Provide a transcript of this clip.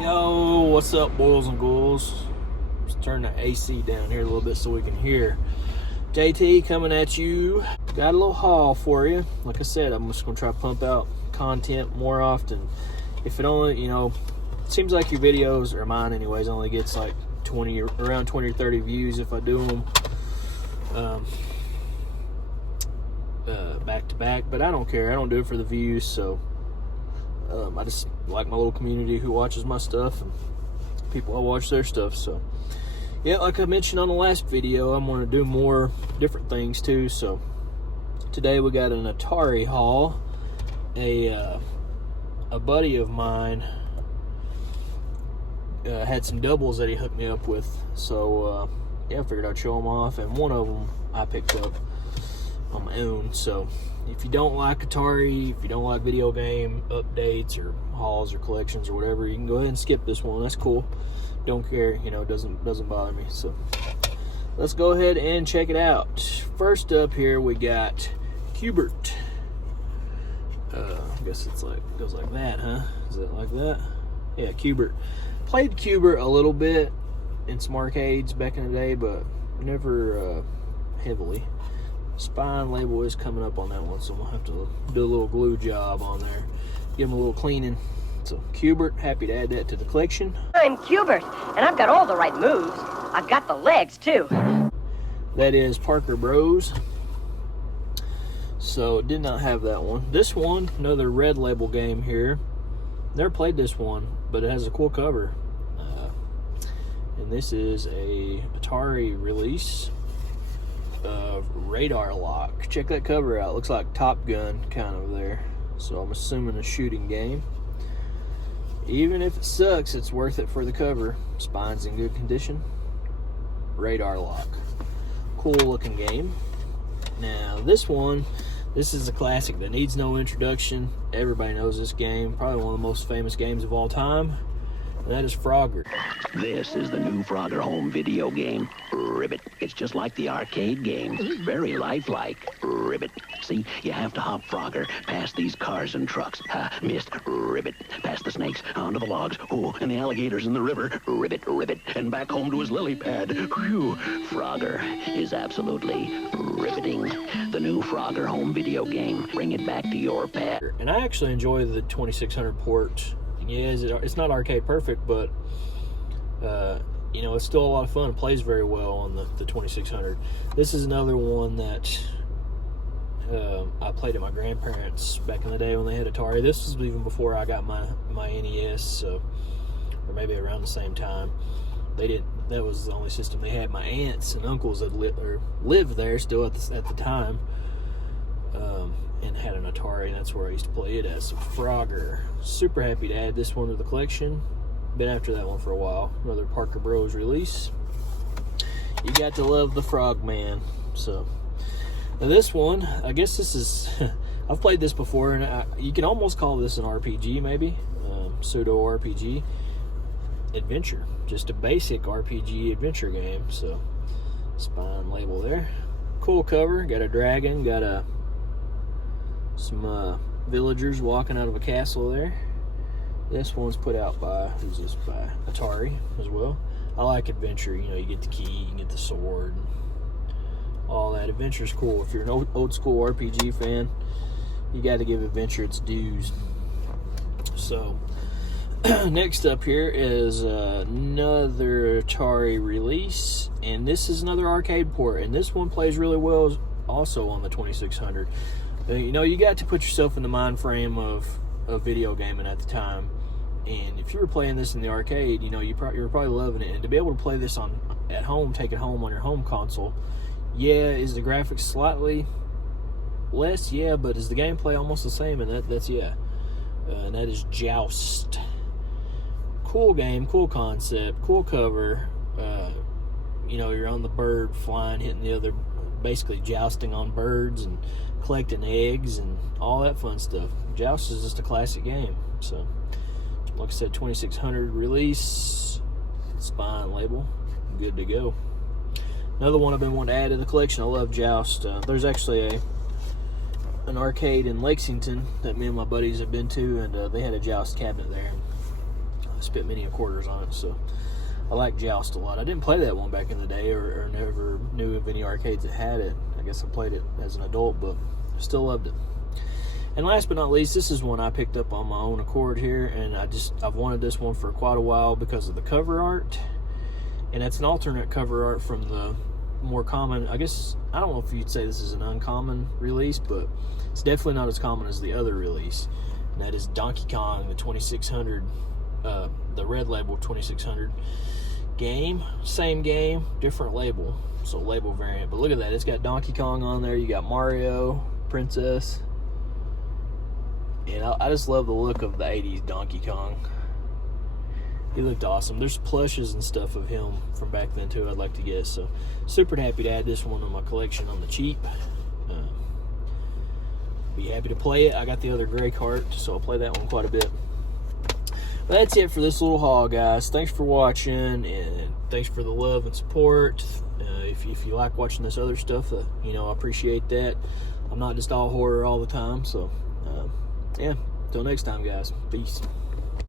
Yo, what's up, boys and ghouls? Let's turn the AC down here a little bit so we can hear. JT coming at you. Got a little haul for you. Like I said, I'm just going to try to pump out content more often. If it only, it seems like your videos, or mine anyways, only gets like around 20 or 30 views if I do them back to back, but I don't care. I don't do it for the views, so I just like my little community who watches my stuff and people I watch their stuff. So yeah, like I mentioned on the last video, I'm going to do more different things too. So today we got an Atari haul. A buddy of mine had some doubles that he hooked me up with, so yeah, I figured I'd show them off, and one of them I picked up on my own. So if you don't like Atari, if you don't like video game updates or hauls or collections or whatever, you can go ahead and skip this one. That's cool. Don't care, it doesn't bother me. So let's go ahead and check it out. First up here we got Q-Bert. I guess it's goes like that, huh? Is it like that? Yeah, Q-Bert. Played Q-Bert a little bit in some arcades back in the day, but never heavily. Spine label is coming up on that one, so we'll have to do a little glue job on there, give them a little cleaning. So Q-Bert, happy to add that to the collection. I'm Q-Bert, and I've got all the right moves. I've got the legs too. That is Parker Bros. So did not have that one. This one, another red label game here. Never played this one, but it has a cool cover. And this is a Atari release of Radar Lock. Check that cover out. Looks like Top Gun kind of there. So I'm assuming a shooting game. Even if it sucks, it's worth it for the cover. Spine's in good condition. Radar Lock. Cool looking game. Now this one, this is a classic that needs no introduction. Everybody knows this game. Probably one of the most famous games of all time. And that is Frogger. This is the new Frogger home video game. Ribbit. It's just like the arcade games. Very lifelike. Ribbit. See, you have to hop Frogger past these cars and trucks. Ha, missed. Ribbit. Past the snakes, onto the logs. Oh, and the alligators in the river. Ribbit, ribbit. And back home to his lily pad. Whew. Frogger is absolutely riveting. The new Frogger home video game. Bring it back to your pad. And I actually enjoy the 2600 port. Yeah, it's not arcade perfect, but it's still a lot of fun. It plays very well on the 2600. This is another one that I played at my grandparents' back in the day when they had Atari. This was even before I got my NES, so, or maybe around the same time. That was the only system they had. My aunts and uncles that lived there still at the time. And had an Atari, and that's where I used to play it as. So Frogger. Super happy to add this one to the collection. Been after that one for a while. Another Parker Bros release. You got to love the Frogman. So now this one, I guess this is I've played this before, and you can almost call this an RPG, maybe pseudo RPG adventure, just a basic RPG adventure game. So Spine label there, cool cover. Got a dragon, got some villagers walking out of a castle there. This one's put out by, who's this by? Atari as well. I like adventure, you get the key, you can get the sword, and all that. Adventure's cool. If you're an old school RPG fan, you got to give adventure its dues. So next up here is another Atari release, and this is another arcade port, and this one plays really well also on the 2600. You got to put yourself in the mind frame of video gaming at the time, and if you were playing this in the arcade, you were probably loving it. And to be able to play this at home, take it home on your home console, yeah, is the graphics slightly less? Yeah, but is the gameplay almost the same? And that's yeah, and that is Joust. Cool game, cool concept, cool cover. You're on the bird flying, hitting the other, basically jousting on birds and collecting eggs and all that fun stuff. Joust is just a classic game. So, like I said, 2600 release, Spine label, good to go. Another one I've been wanting to add to the collection. I love Joust. There's actually an arcade in Lexington that me and my buddies have been to, and they had a Joust cabinet there. spent many a quarters on it. So I like Joust a lot. I didn't play that one back in the day, or never knew of any arcades that had it. I guess I played it as an adult, but still loved it. And last but not least, this is one I picked up on my own accord here, and I've wanted this one for quite a while because of the cover art. And it's an alternate cover art from the more common, I guess, I don't know if you'd say this is an uncommon release, but it's definitely not as common as the other release. And that is Donkey Kong, the 2600, the red label 2600 game. Same game, different label. So label variant. But look at that, it's got Donkey Kong on there. You got Mario, Princess. And I just love the look of the 80s Donkey Kong. He looked awesome. There's plushes and stuff of him from back then too I'd like to get. So super happy to add this one to my collection on the cheap. Be happy to play it. I got the other gray cart, so I'll play that one quite a bit. But that's it for this little haul, guys. Thanks for watching, and thanks for the love and support. If you like watching this other stuff, I appreciate that. I'm not just all horror all the time, so yeah, till next time, guys. Peace.